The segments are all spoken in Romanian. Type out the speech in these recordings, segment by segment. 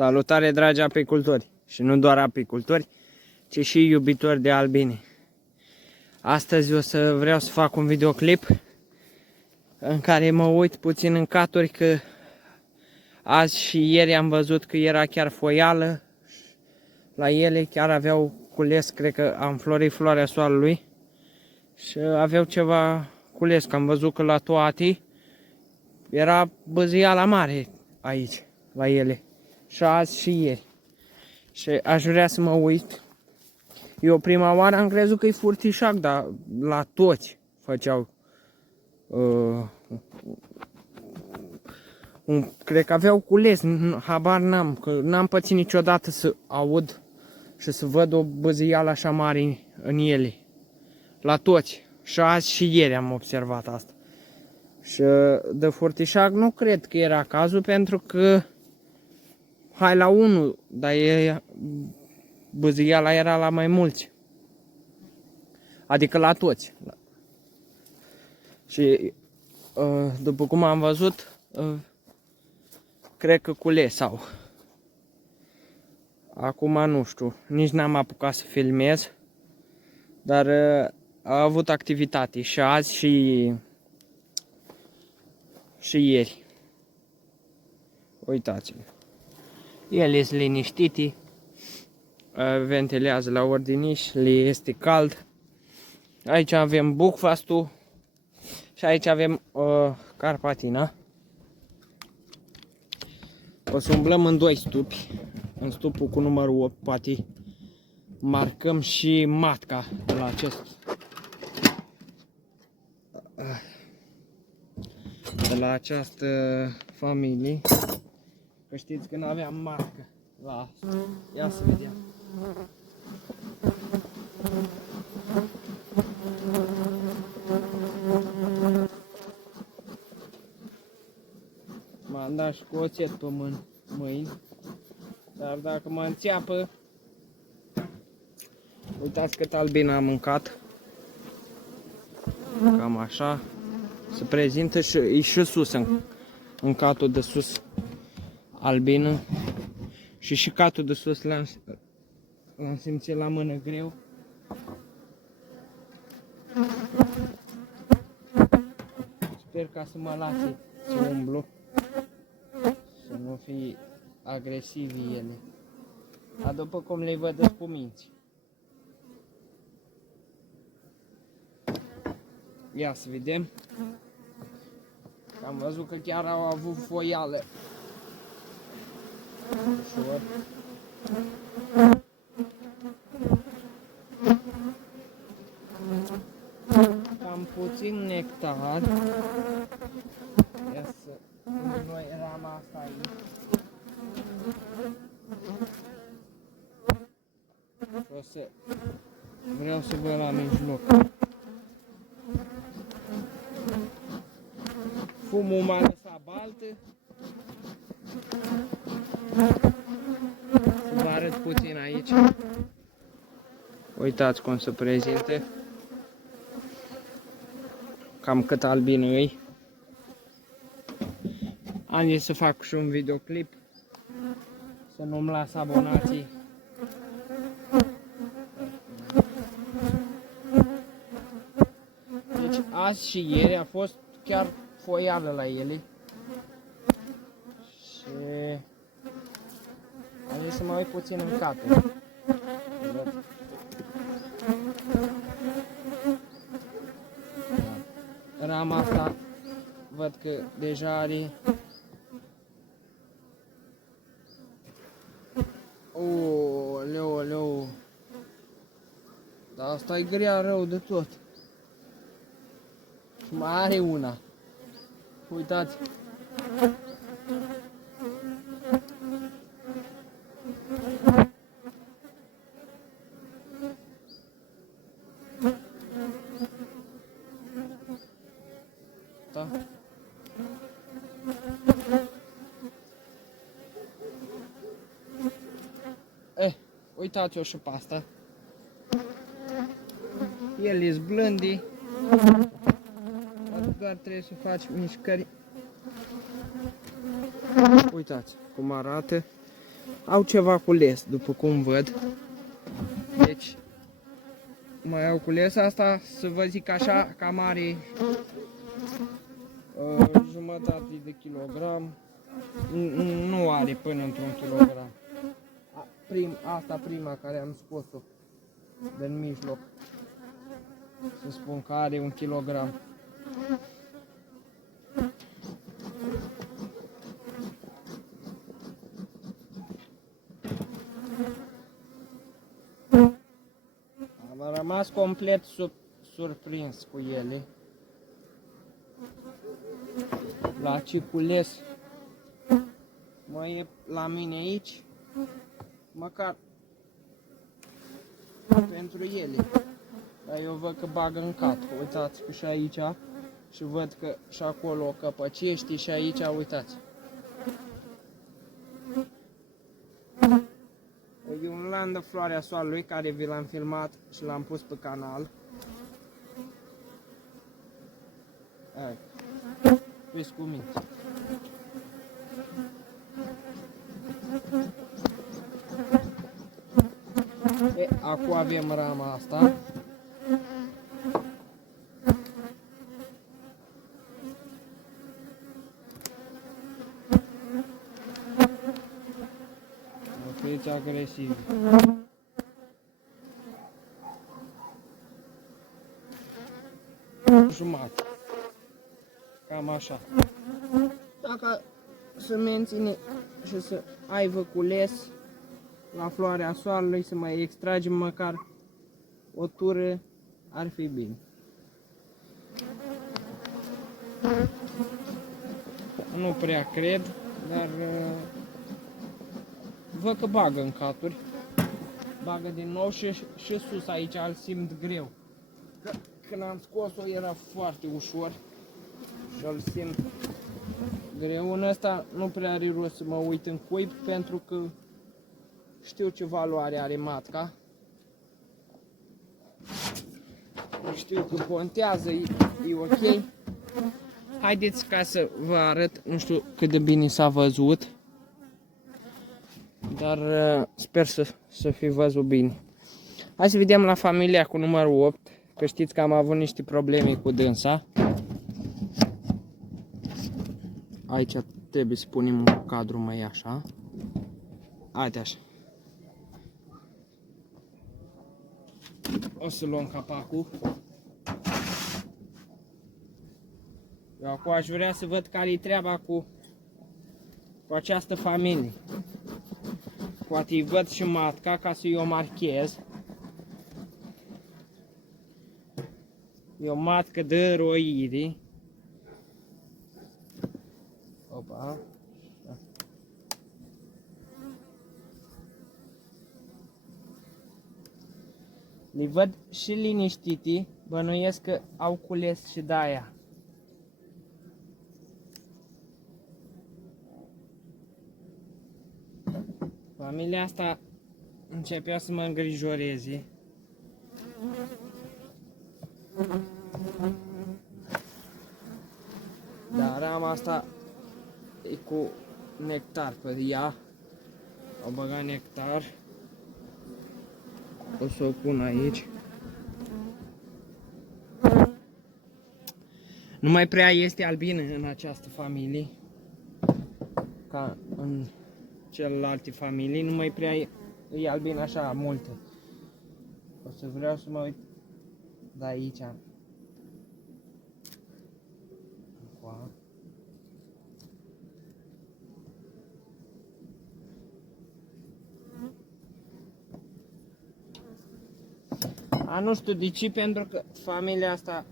Salutare, dragi apicultori, și nu doar apicultori, ci și iubitori de albine. Astăzi vreau să fac un videoclip în care mă uit puțin în caturi, că azi și ieri am văzut că era chiar foială la ele, chiar aveau cules, cred că am florit floarea soarelui și aveau ceva cules, că am văzut că la toate era băzâiala mare aici, la ele. Și azi și ieri. Și aș vrea să mă uit. Eu prima oară am crezut că e furtișac, dar la toți făceau. Cred că aveau cules, habar n-am, că n-am pățit niciodată să aud și să văd o băzâială așa mare în ele. La toți. Și azi și ieri am observat asta. Și de furtișac nu cred că era cazul, pentru că hai la unul, dar băzâiala era la mai mulți. Adică la toți. Și după cum am văzut, cred că cules au. Acum nu știu, nici n-am apucat să filmez, dar a avut activitate și azi și ieri. Uitați-vă. Ele sunt liniștite, ventilează la ordiniș, le este cald. Aici avem bucfastul și aici avem carpatina. O să umblăm în doi stupi. În stupul cu numărul 8 poate marcăm și matca de la această familie. Că știți că n-aveam marcă la asta. Ia să vedem. M-am dat și cu oțet pe mâini. Dar dacă mă înțeapă, uitați cât albină am mâncat. Cam așa. Se prezintă și e și sus în catul de sus albină. Și catul de sus l-am simțit la mână greu. Sper ca să mă lase să umblu, să nu fie agresivi ele. Dar după cum le văd cu minți. Ia să vedem. Am văzut că chiar au avut foială. Ușor. Cam puțin nectar. Ia să... Noi eram asta aici. Vreau să văd la mijloc. Fumul m-a lăsat baltă. Să vă arăt puțin aici. Uitați cum se prezinte. Cam cât albină îi. Am zis să fac și un videoclip. Să nu-mi las abonații. Deci azi și ieri a fost chiar foială la ele. Și am zis să mă uit puțin în catul. Rama asta văd că deja are. Leu. Dar asta e grea rău de tot. Și mai are una. Uitați. Da. Uitați-o și pe asta. El e blândi. Doar trebuie să faci mișcări. Uitați cum arată. au ceva cules, după cum văd. Deci, mai au cules asta, să vă zic așa, cam are jumătate de kilogram. Nu are până într-un kilogram. Asta prima care am scos-o din mijloc. Să spun că are 1 kilogram. Am rămas complet surprins cu ele. La ce cules mai e la mine aici, măcar pentru ele. Dar eu văd că bagă în cat. Uitați că și aici, și văd că și acolo căpăcește și aici, uitați. E un lan de floarea soarelui care vi l-am filmat și l-am pus pe canal. Hai, vezi cu mine. Acum avem rama asta. Fiți agresivi. Jumate. Cam așa. Dacă se menține și să aibă cules la floarea soarelui, să mai extragem măcar o tură, ar fi bine. Nu prea cred, dar văd că bagă în caturi. Bagă din nou și sus aici îl simt greu. Când am scos-o era foarte ușor și îl simt greu. În ăsta nu prea are rost să mă uit în cuib pentru că știu ce valoare are matca. Știu că pontează, e ok. Haideți ca să vă arăt, nu știu cât de bine s-a văzut, dar sper să fi văzut bine. Hai să vedem la familia cu numărul 8, că știți că am avut niște probleme cu dânsa. Aici trebuie să punem un cadru mai așa. Haide așa. O să luăm capacul. Eu acum aș vrea să văd care-i treaba cu această familie. Poate îi văd și matca ca să o marchez. E o matcă de roire. Opa. Le văd și liniștiti, bănuiesc că au cules și de aia. Familia asta începea să mă îngrijoreze. Dar rama asta e cu nectar pe ea. Au băgat nectar. O să o pun aici. Nu mai prea este albină în această familie ca în celelalte familii, nu mai prea e albină așa multe. O să vreau să mă uit de aici. Acum. Nu știu de ce, pentru că familia asta,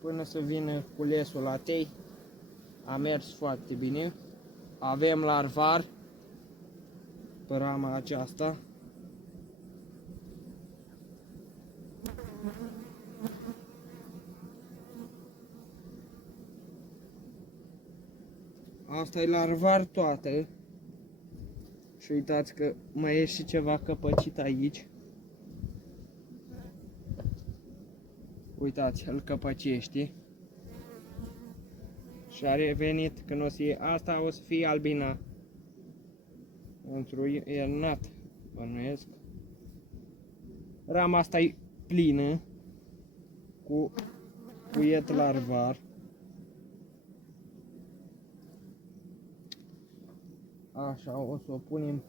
până să vină culesul la tei, a mers foarte bine. Avem larvar pe rama aceasta. Asta e larvar toată. Și uitați că mai e și ceva căpăcit aici. Uitați, îl căpăcește. Și a revenit când o să fie, asta o să fie albina Într-o iernat, bănuiesc. Rama asta e plină cu puiet larvar. Așa, o să o punem.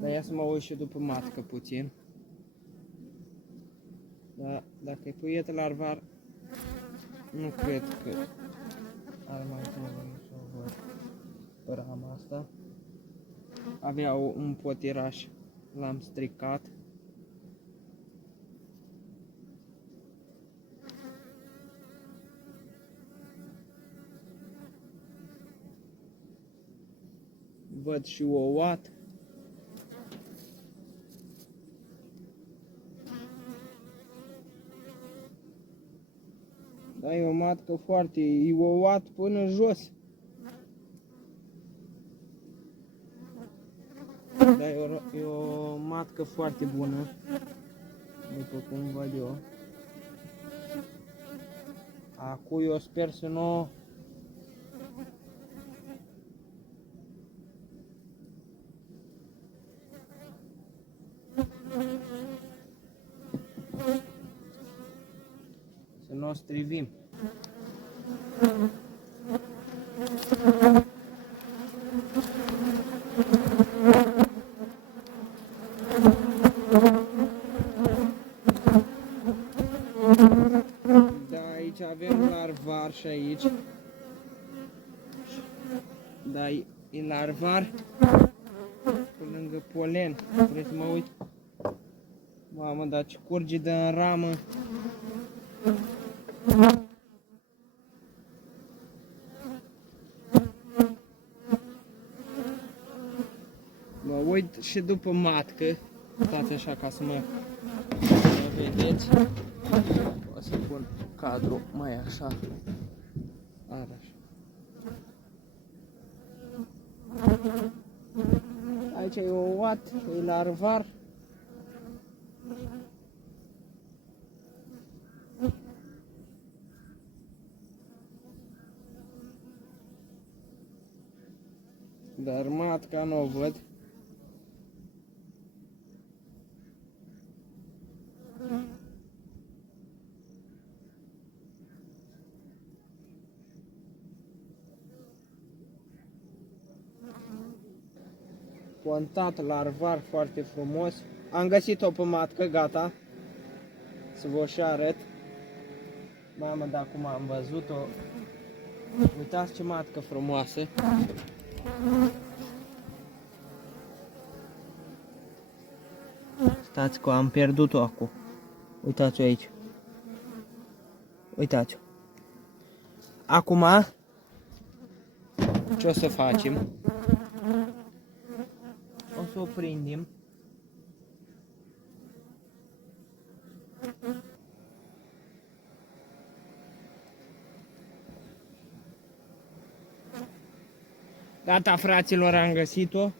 Dar ia să mă uit și după matcă puțin. Dar dacă e puiet larvar, nu cred că ar mai trebui să o văd pe rama asta. Avea un potiraș, l-am stricat. Văd și ouat. Da, e o matcă foarte, e ouat până jos. Da, e o matcă foarte bună, după cum văd eu. Acum eu sper să nu o strivim. Da, aici avem larvar și aici. Da, e larvar pe lângă polen. Trebuie să mă uit. Mamă, dar ce curge de în ramă. Mă uit și după matcă. Stați așa ca să mă vedeți. O să pun cadrul mai așa. Așa. Aici e ouat, e larvar. Dar matca nu o văd. Pontat larvar foarte frumos. Am găsit-o pe matcă, gata. Să vă și arăt. Mamă, dar acum am văzut-o. Uitați ce matcă frumoasă. Stați că am pierdut-o acum. Uitați-o aici. Uitați-o. Acum ce o să facem? O să o prindem. Gata, fraților, am găsit-o.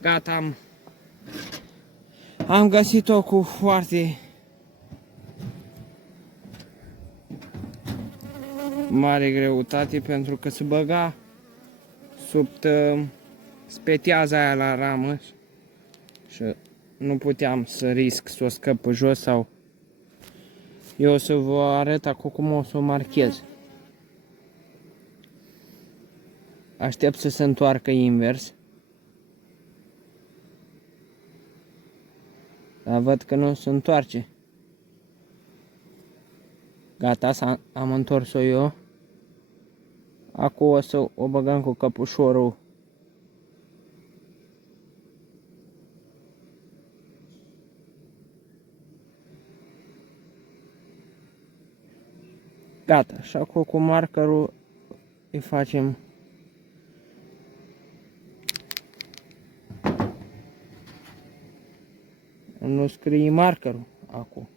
Gata, am găsit-o cu foarte mare greutate pentru că se băga sub speteaza aia la ramă și nu puteam să risc să o scăp pe jos sau eu o să vă arăt acum cum o să o marchez. Aștept să se întoarcă invers. Dar văd că nu se întoarce. Gata, am întors-o eu. Acum o să o băgăm cu căpușorul. Gata, și acum cu markerul îi facem Nu scrie markerul acum.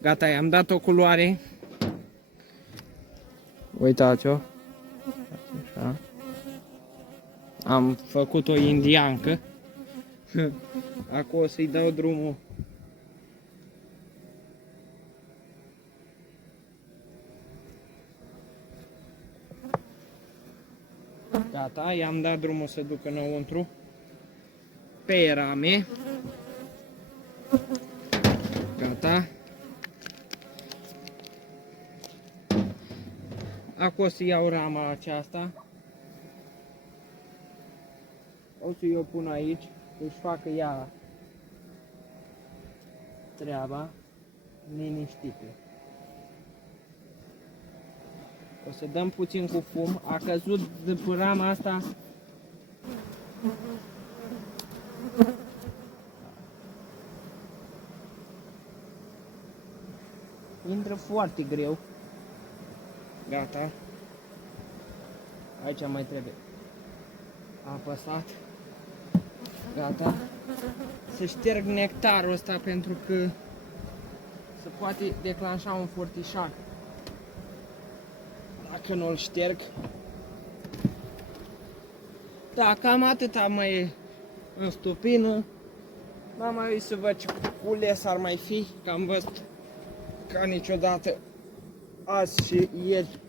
Gata, i-am dat o culoare. Uitați-o. Așa. Am făcut-o indiancă. Acum o să-i dau drumul. Gata, i-am dat drumul să ducă înăuntru. Pe rame. Gata. Acum o să iau rama aceasta. O să o pun aici, să-și facă ea treaba liniștită. O să dăm puțin cu fum. A căzut de pe rama asta. Intră foarte greu. Gata. Aici mai trebuie apăsat. Gata. Să șterg nectarul ăsta pentru că se poate declanșa un furtișar. Dacă nu-l șterg. Da, cam atâta mai e în stupină. N-am mai să văd ce cules ar mai fi, că am văzut ca niciodată azi și ieri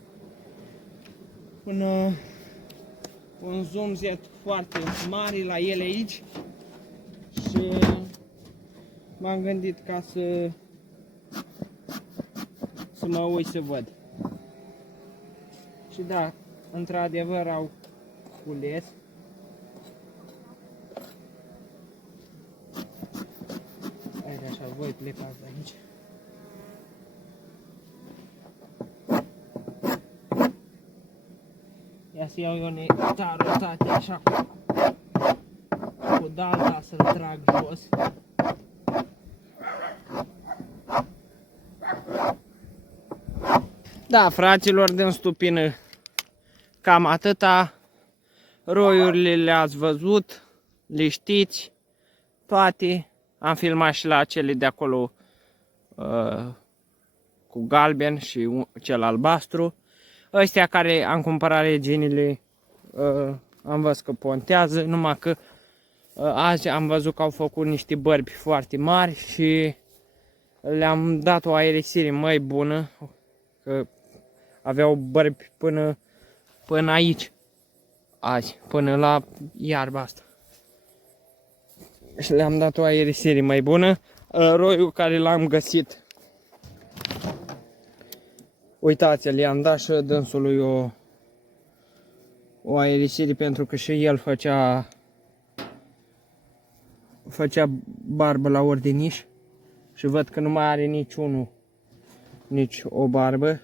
un zumzet foarte mare la ele aici și m-am gândit ca să mă uit să văd. Și da, într-adevăr au cules. Haide așa, voi plecați de aici. Ia să iau eu nectarul tati așa cu dalta să-l trag jos. Da, fraților, din stupină cam atâta. Roiurile le-ați văzut, le știți toate. Am filmat și la cele de acolo cu galben și cel albastru. Ăstea care am cumpărat reginile, am văzut că pontează, numai că azi am văzut că au făcut niște bărbi foarte mari și le-am dat o aerisire mai bună, că aveau bărbi până aici, azi, până la iarba asta. Și le-am dat o aerisire mai bună. Roiul care l-am găsit, uitați-l, i-am dat și dânsului o aerisire pentru că și el făcea barbă la ordiniș și văd că nu mai are nici o barbă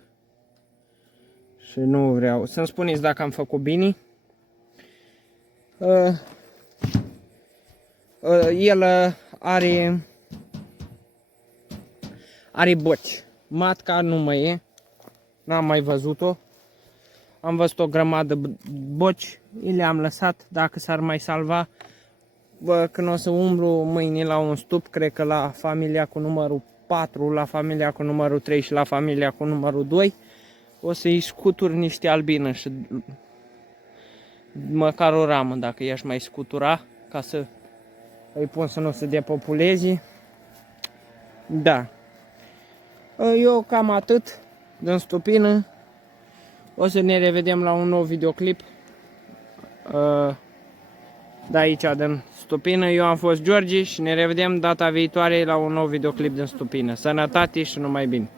și nu vreau. Să-mi spuneți dacă am făcut bine. El are boci. Matca nu mai e. N-am mai văzut-o. Am văzut o grămadă boci. Le-am lăsat. Dacă s-ar mai salva, când o să umblu mâine la un stup, cred că la familia cu numărul 4, la familia cu numărul 3 și la familia cu numărul 2, o să-i scutur niște albină și măcar o ramă dacă i-aș mai scutura, ca să îi pun să nu se depopuleze. Da. Eu cam atât din stupină. O să ne revedem la un nou videoclip de aici din stupină. Eu am fost George și ne revedem data viitoare la un nou videoclip din stupină. Sănătate și numai bine!